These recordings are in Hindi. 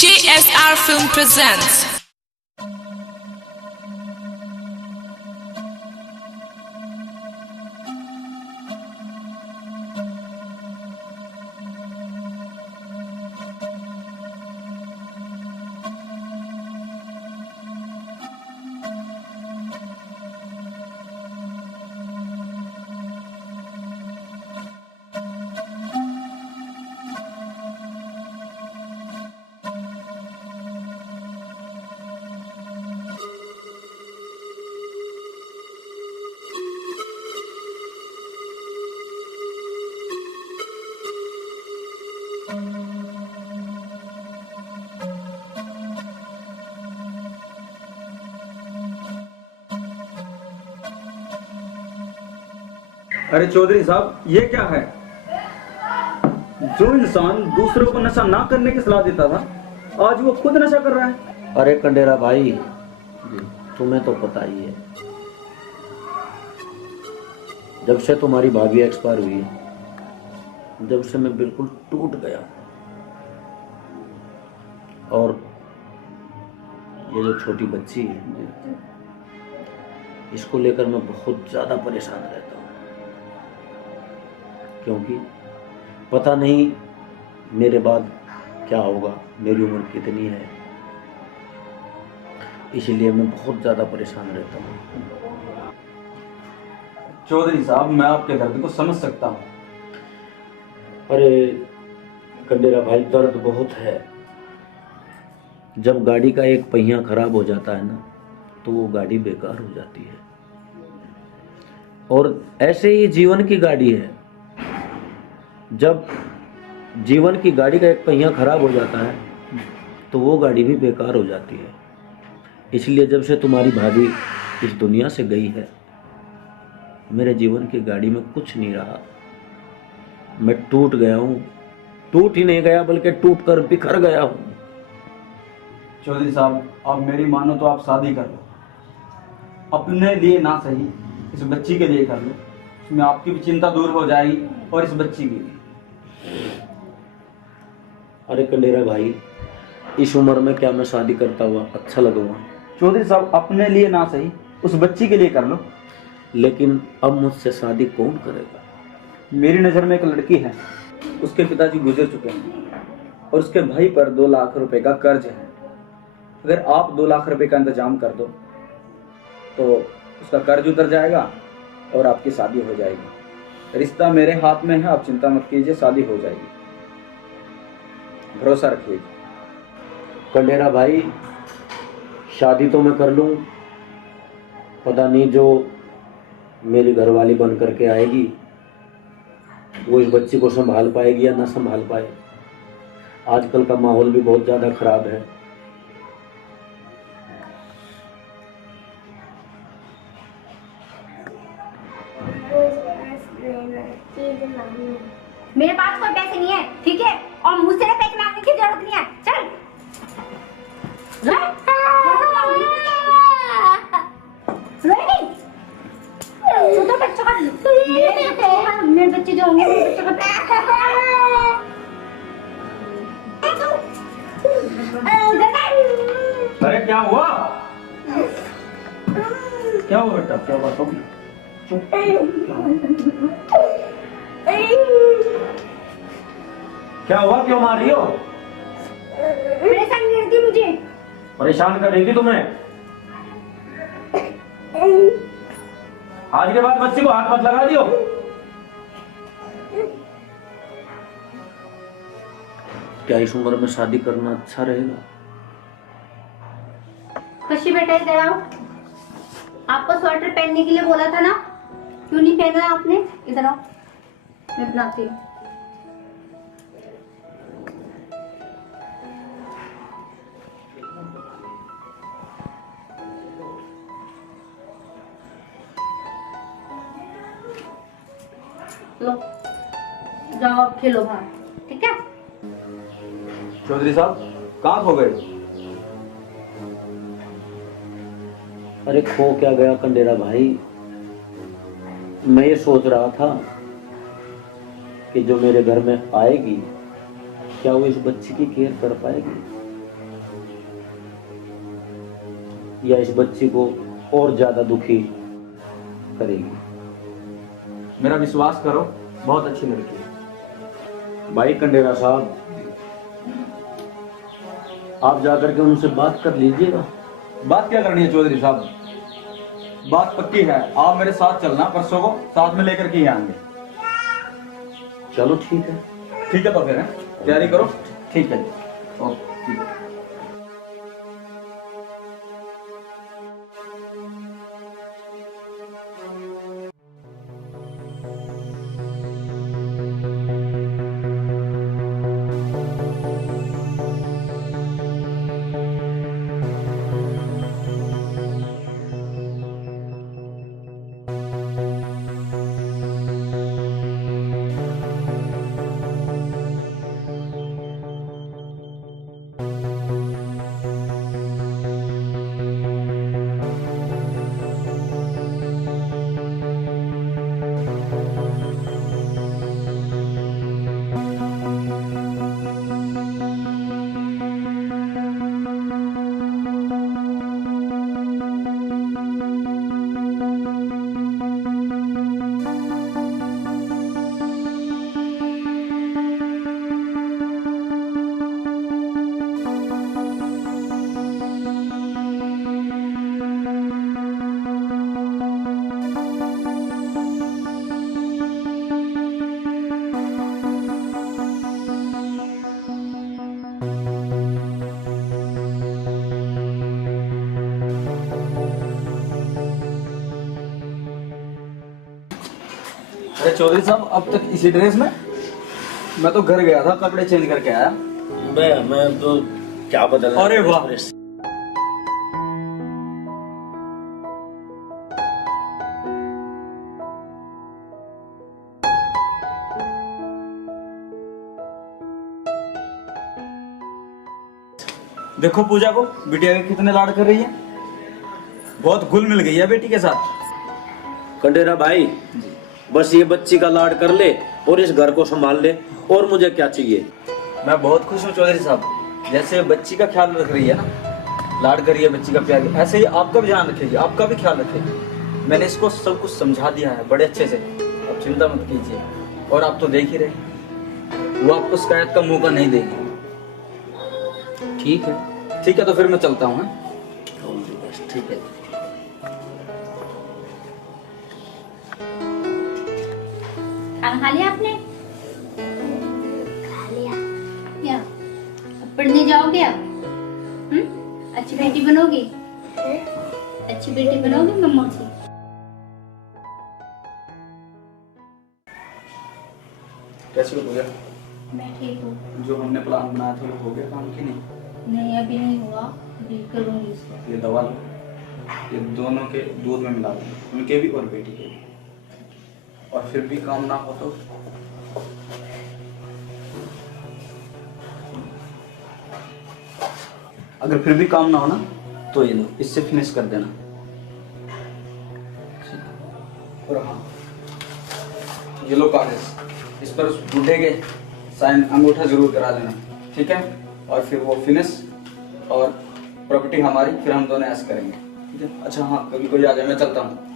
JSR Film presents. अरे चौधरी साहब, ये क्या है? जो इंसान दूसरों को नशा ना करने की सलाह देता था, आज वो खुद नशा कर रहा है। अरे कंडेरा भाई, तुम्हें तो पता ही है, जब से तुम्हारी भाभी एक्सपायर हुई, जब से मैं बिल्कुल टूट गया। और ये जो छोटी बच्ची है, इसको लेकर मैं बहुत ज्यादा परेशान रहता हूँ, क्योंकि पता नहीं मेरे बाद क्या होगा, मेरी उम्र कितनी है, इसलिए मैं बहुत ज्यादा परेशान रहता हूँ। चौधरी साहब, मैं आपके दर्द को समझ सकता हूँ। अरे कंडेरा भाई, दर्द बहुत है। जब गाड़ी का एक पहिया खराब हो जाता है ना, तो वो गाड़ी बेकार हो जाती है। और ऐसे ही जीवन की गाड़ी है, जब जीवन की गाड़ी का एक पहिया खराब हो जाता है तो वो गाड़ी भी बेकार हो जाती है। इसलिए जब से तुम्हारी भाभी इस दुनिया से गई है, मेरे जीवन की गाड़ी में कुछ नहीं रहा। मैं टूट गया हूँ, टूट ही नहीं गया बल्कि टूट कर बिखर गया हूँ। चौधरी साहब, आप मेरी मानो तो आप शादी कर लो, अपने लिए ना सही इस बच्ची के लिए कर लो, इसमें आपकी भी चिंता दूर हो जाएगी और इस बच्ची की भी। अरे कंडेरा भाई, इस उम्र में क्या मैं शादी करता हुआ अच्छा लगूंगा? चौधरी साहब, अपने लिए ना सही उस बच्ची के लिए कर लो। लेकिन अब मुझसे शादी कौन करेगा? मेरी नज़र में एक लड़की है, उसके पिताजी गुजर चुके हैं और उसके भाई पर 2 लाख रुपए का कर्ज है। अगर आप 2 लाख रुपए का इंतजाम कर दो तो उसका कर्ज उतर जाएगा और आपकी शादी हो जाएगी। रिश्ता मेरे हाथ में है, आप चिंता मत कीजिए, शादी हो जाएगी, भरोसा रखिए। कंडेरा भाई, शादी तो मैं कर लूं, पता नहीं जो मेरी घरवाली बन करके आएगी वो इस बच्ची को संभाल पाएगी या ना संभाल पाए। आजकल का माहौल भी बहुत ज्यादा खराब है। मेरे पास कोई पैसे नहीं है, ठीक है? और मुझसे ना पैसे मांगने की जरूरत नहीं है। चल तो बच्चों का मेरे बच्चे जो होंगे, मेरे बच्चों का। अरे क्या हुआ? क्या हुआ बेटा, क्या बात होगी? क्या हुआ, क्यों मार रही हो? परेशान कर दी मुझे। परेशान कर रही थी तुम्हें? आज के बाद बच्ची को हाथ मत लगा दियो। क्या इस उम्र में शादी करना अच्छा रहेगा? कशी बेटा, इधर आओ। आपको स्वेटर पहनने के लिए बोला था ना, क्यों नहीं पहना आपने? इधर आओ, मैं बनाती हूँ। लो, जाओ आप खेलो बाहर, ठीक है? चौधरी साहब, कहाँ खो गए? अरे खो क्या गया कंडेरा भाई, मैं ये सोच रहा था कि जो मेरे घर में आएगी, क्या वो इस बच्ची की केयर कर पाएगी? या इस बच्ची को और ज्यादा दुखी करेगी। मेरा विश्वास करो, बहुत अच्छी लड़की है। भाई कंडेरा साहब, आप जाकर के उनसे बात कर लीजिएगा। बात क्या करनी है चौधरी साहब, बात पक्की है। आप मेरे साथ चलना, परसों को साथ में लेकर के ही आएंगे। चलो ठीक है। ठीक है तो फिर तैयारी करो। ठीक है ओके। अरे चौधरी साहब, अब तक इसी ड्रेस में? मैं तो घर गया था, कपड़े चेंज करके आया। मैं तो क्या बदलना। अरे वाह, देखो पूजा को, बिटिया के कितने लाड कर रही है। बहुत घुल मिल गई है बेटी के साथ। कंडेरा भाई, बस ये बच्ची का लाड कर ले और इस घर को संभाल ले, और मुझे क्या चाहिए। मैं बहुत खुश हूँ चौधरी साहब, जैसे बच्ची का ख्याल रख रही है ना, लाड कर रही है बच्ची का प्यार, ऐसे ही आपका भी ध्यान रखेगी, आपका भी ख्याल रखेगी। मैंने इसको सब कुछ समझा दिया है बड़े अच्छे से, अब चिंता मत कीजिए। और आप तो देख ही रहे, वो आपको शिकायत का मौका नहीं देगी। ठीक है। ठीक है तो फिर मैं चलता हूँ। ठीक है। खाना खा लिया आपने? खा लिया। क्या अब पढ़ने जाओगे आप? अच्छी बेटी बनोगी? अच्छी बेटी बनोगी मम्मा से? कैसे हो पूजा? मैं ठीक हूँ। जो हमने प्लान बनाया था वो हो गया काम की नहीं? नहीं अभी नहीं हुआ, अभी करूँगी इसको। ये दवा लो, ये दोनों के दूध में मिला दो, उनके भी और बेटी के भी। और फिर भी काम ना हो तो अगर फिर भी काम ना हो ना तो ये लो, इससे फिनिश कर देना। और हाँ, ये लो कागज, इस पर बूढ़े के साइन अंगूठा जरूर करा लेना, ठीक है। और फिर वो फिनिश और प्रॉपर्टी हमारी, फिर हम दोनों ऐसे करेंगे, ठीक है। अच्छा हाँ, कभी कोई आ जाए, मैं चलता हूँ।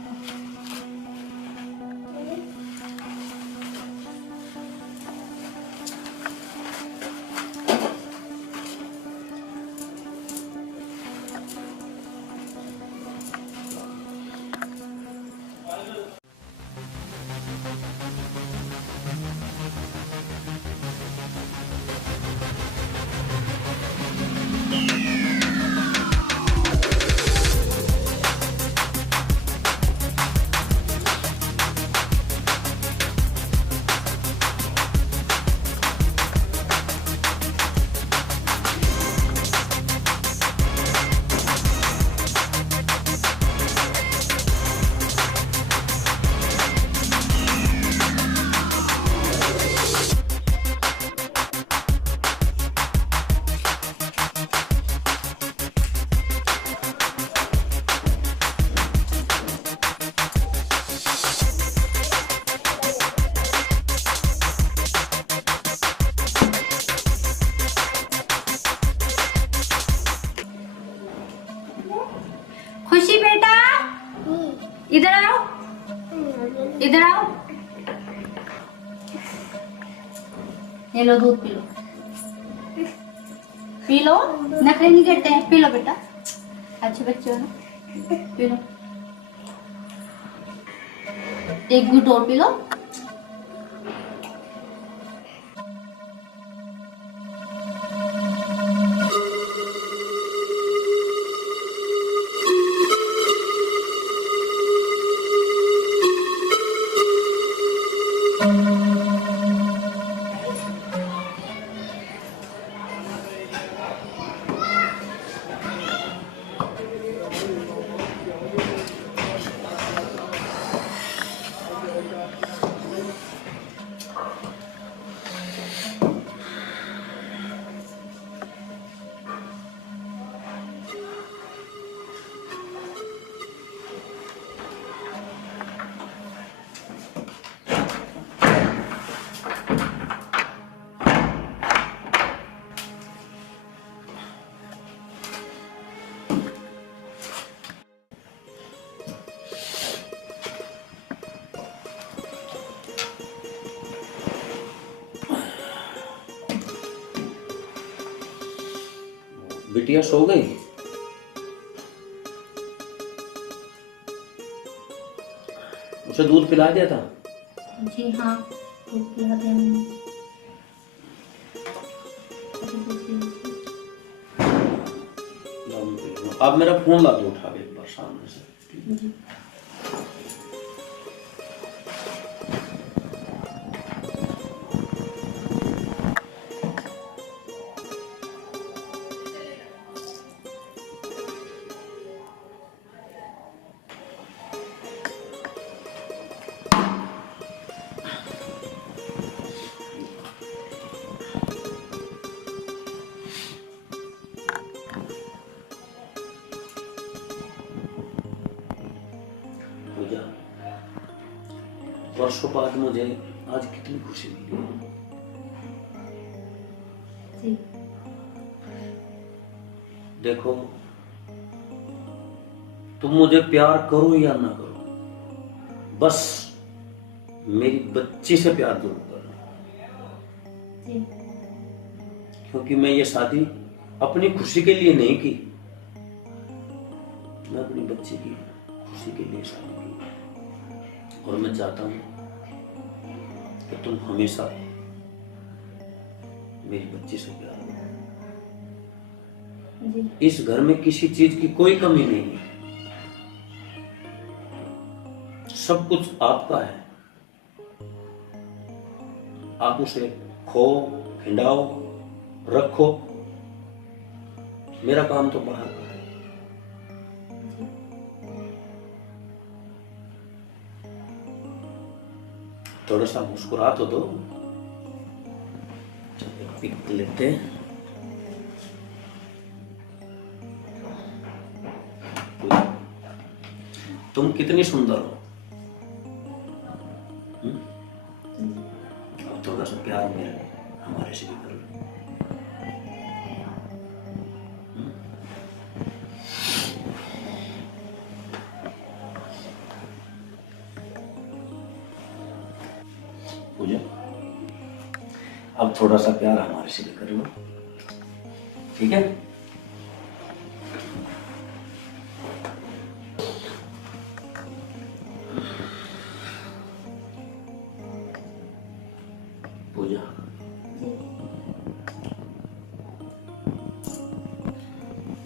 खुशी बेटा इधर आओ, इधर आओ। ये लो दूध पी लो, पी लो, नखरे नहीं करते हैं, पी लो बेटा, अच्छे बच्चे हो ना, पी लो। एक घूंट और पी लो। बिटिया सो गई? उसे दूध पिला दिया था? जी हाँ, दूध पिला दिया मैंने। आप मेरा फोन ला दो, उठा के एक बार सामने से। जी। पूजा, वर्षों बाद मुझे आज कितनी खुशी मिली। जी। देखो, तुम मुझे प्यार करो या ना करो, बस मेरी बच्ची से प्यार जरूर करो। जी। क्योंकि मैं ये शादी अपनी खुशी के लिए नहीं की, मैं अपनी बच्ची की खुशी के लिए शादी की। और मैं चाहता हूं कि तुम हमेशा मेरी बच्ची से प्यार करो। जी। इस घर में किसी चीज की कोई कमी नहीं है, सब कुछ आपका है। आप उसे खो, खिंडाओ, रखो, मेरा काम तो बाहर का है। थोड़ा सा मुस्कुरा तो दो। चलो एक पिक लेते हैं। तुम कितनी सुंदर हो। अब थोड़ा सा प्यार मेरे हमारे से भी कर लो। पूजा, अब थोड़ा सा प्यार हमारे से भी कर लो, ठीक है? पूजा,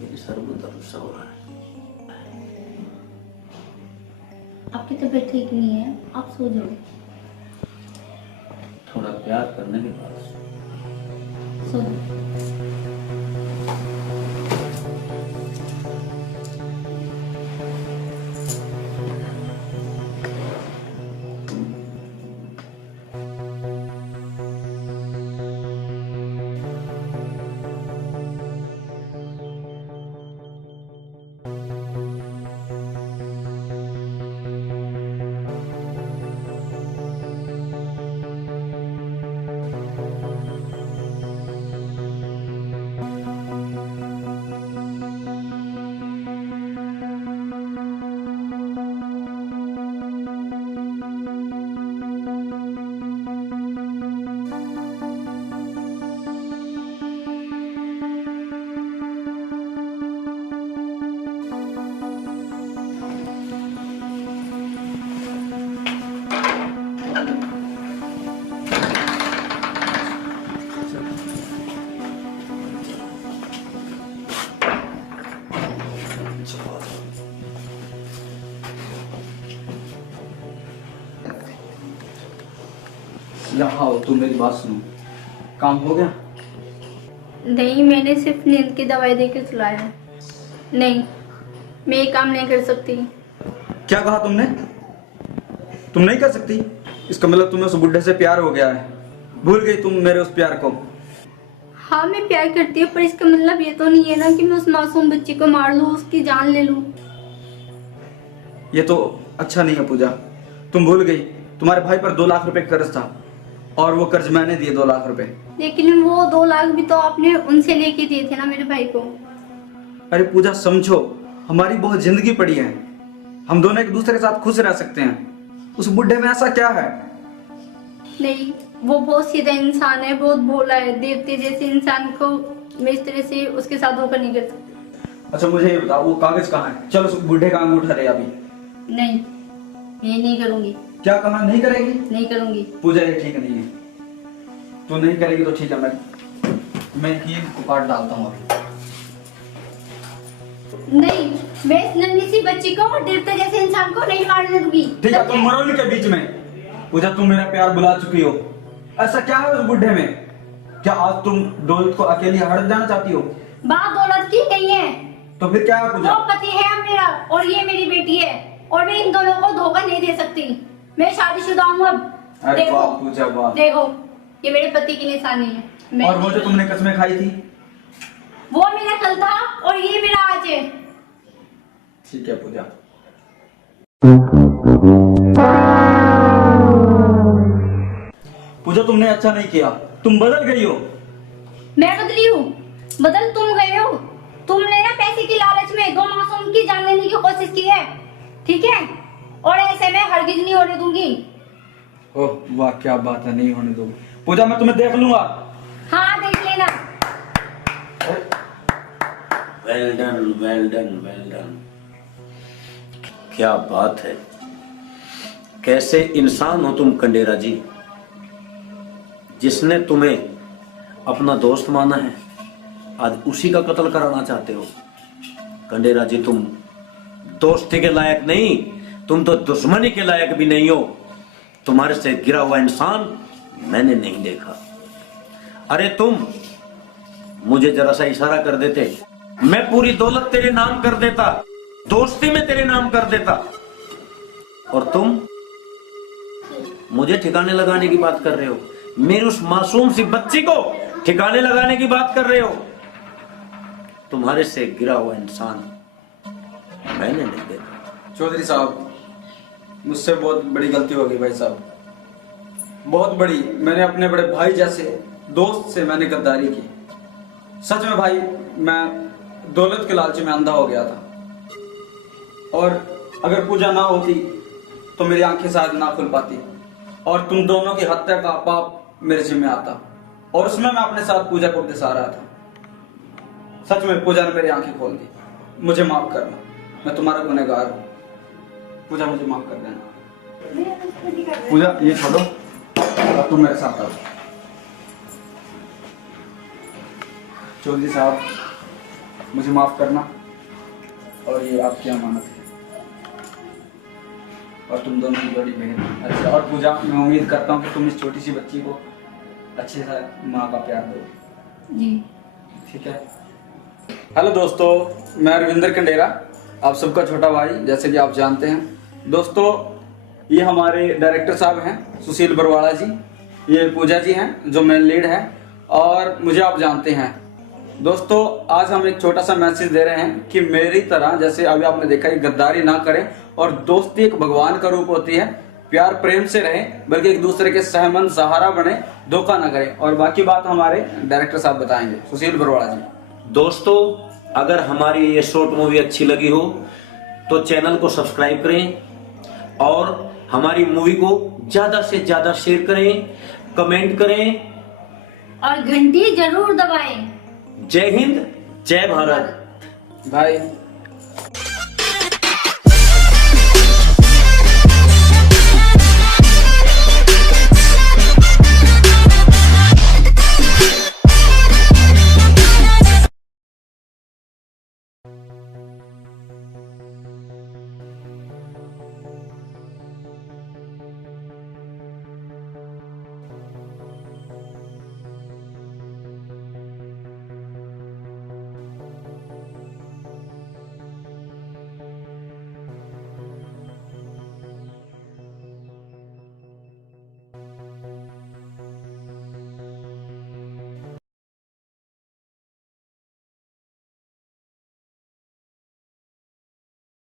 मेरे सर में दर्द सा हो रहा है। आपकी तबीयत ठीक नहीं है, आप सो जाओ। थोड़ा प्यार करने के बाद सो जाओ। यहाँ आओ, तुम मेरी बात सुनो। काम हो गया? नहीं, मैंने सिर्फ नींद की दवाई देके सुलाया है। नहीं, मैं ये काम नहीं कर सकती। क्या कहा तुमने? तुम नहीं कर सकती? इसका मतलब तुम्हें उस बुढ़े से प्यार हो गया है। भूल गई तुम मेरे उस प्यार को। हाँ, मैं प्यार करती हूँ, पर इसका मतलब ये तो नहीं है ना कि मैं उस मासूम बच्ची को मार लूँ, उसकी जान ले लूँ। ये तो अच्छा नहीं है पूजा। तुम भूल गई तुम्हारे भाई पर 2 लाख रुपए कर्ज था और वो कर्ज मैंने दिए 2 लाख रुपए। लेकिन वो 2 लाख भी तो आपने उनसे लेके दिए थे ना मेरे भाई को। अरे पूजा समझो, हमारी बहुत जिंदगी पड़ी है। हम दोनों एक दूसरे के साथ खुश रह सकते हैं। उस बुढ़े में ऐसा क्या है? नहीं, वो बहुत सीधा इंसान है, बहुत भोला है। देवते जैसे इंसान को मैं इस तरह से उसके साथ धोखा नहीं कर सकती। अच्छा मुझे ये बताओ, वो कागज कहाँ है? चलो उस बुढ़े का अंगूठा ले अभी। नहीं, मैं नहीं करूंगी। क्या कहा नहीं करेगी? नहीं करूंगी। पूजा ये ठीक नहीं है। तू नहीं करेगी तो ठीक है, मैं यकीन को काट डालता हूँ अभी। नहीं, मैं इस नन्ही सी बच्ची को और देवता जैसे इंसान को नहीं मारने दूंगी। ठीक है, तुम मरो इनके बीच में। पूजा तुम मेरा प्यार बुला चुकी हो। ऐसा क्या है उस बुढ़े में? क्या आज तुम दौलत को अकेली हड़प जाना चाहती हो? बात दौलत की नहीं है, तो फिर क्या है पूजा? वो पति है मेरा और ये मेरी बेटी है, और मैं इन दोनों को धोखा नहीं दे सकती। मैं शादीशुदा हूँ अब। अरे देखो, वाह पूजा वाह। देखो, ये मेरे पति की निशानी है। और वो जो तुमने कसमें खाई थी? वो मेरा कल था और ये मेरा आज है। ठीक है पूजा। पूजा तुमने अच्छा नहीं किया, तुम बदल गई हो। मैं बदली हूँ? बदल तुम गए हो। तुमने ना पैसे की लालच में 2 मासूम की जान लेने की कोशिश की है, ठीक है? और ऐसे में हरगिज नहीं होने दूंगी। ओह वाह, क्या बात है, नहीं होने दोगे। पूजा मैं तुम्हें देख लूंगा। हाँ, देख लेना। Well done, well done, well done. क्या बात है, कैसे इंसान हो तुम कंडेरा जी। जिसने तुम्हें अपना दोस्त माना है, आज उसी का कत्ल कराना चाहते हो। कंडेरा जी, तुम दोस्ती के लायक नहीं, तुम तो दुश्मनी के लायक भी नहीं हो। तुम्हारे से गिरा हुआ इंसान मैंने नहीं देखा। अरे तुम मुझे जरा सा इशारा कर देते, मैं पूरी दौलत तेरे नाम कर देता, दोस्ती में तेरे नाम कर देता। और तुम मुझे ठिकाने लगाने की बात कर रहे हो, मेरी उस मासूम सी बच्ची को ठिकाने लगाने की बात कर रहे हो। तुम्हारे से गिरा हुआ इंसान मैंने नहीं देखा। चौधरी साहब, मुझसे बहुत बड़ी गलती हो गई भाई साहब, बहुत बड़ी। मैंने अपने बड़े भाई जैसे दोस्त से मैंने गद्दारी की। सच में भाई, मैं दौलत के लालच में अंधा हो गया था। और अगर पूजा ना होती तो मेरी आंखें शायद ना खुल पाती और तुम दोनों की हत्या का पाप मेरे जिम्मे आता, और उसमें मैं अपने साथ पूजा को घिसा रहा था। सच में पूजा ने मेरी आंखें खोल दी। मुझे माफ करना, मैं तुम्हारा गुनहगार हूँ। पूजा मुझे माफ कर देना। पूजा ये छोड़ो, अब तुम मेरे साथ आओ। चौधरी साहब, मुझे माफ करना, और ये आपकी अमानत है। और तुम दोनों की बड़ी बहन। अच्छा, और पूजा, मैं उम्मीद करता हूँ कि तुम इस छोटी सी बच्ची को अच्छे से माँ का प्यार दो। जी ठीक है। हेलो दोस्तों, मैं रविंदर कंडेरा, आप सबका छोटा भाई, जैसे कि आप जानते हैं। दोस्तों, ये हमारे डायरेक्टर साहब हैं सुशील बरवाड़ा जी, ये पूजा जी हैं जो मेन लीड है, और मुझे आप जानते हैं। दोस्तों, आज हम एक छोटा सा मैसेज दे रहे हैं कि मेरी तरह, जैसे अभी आपने देखा, ये गद्दारी ना करें, और दोस्ती एक भगवान का रूप होती है। प्यार प्रेम से रहें, बल्कि एक दूसरे के सहमन सहारा बने, धोखा ना करें। और बाकी बात हमारे डायरेक्टर साहब बताएंगे, सुशील बरवाड़ा जी। दोस्तों, अगर हमारी ये शॉर्ट मूवी अच्छी लगी हो तो चैनल को सब्सक्राइब करें और हमारी मूवी को ज्यादा से ज्यादा शेयर करें, कमेंट करें और घंटी जरूर दबाएं। जय हिंद, जय भारत। भाई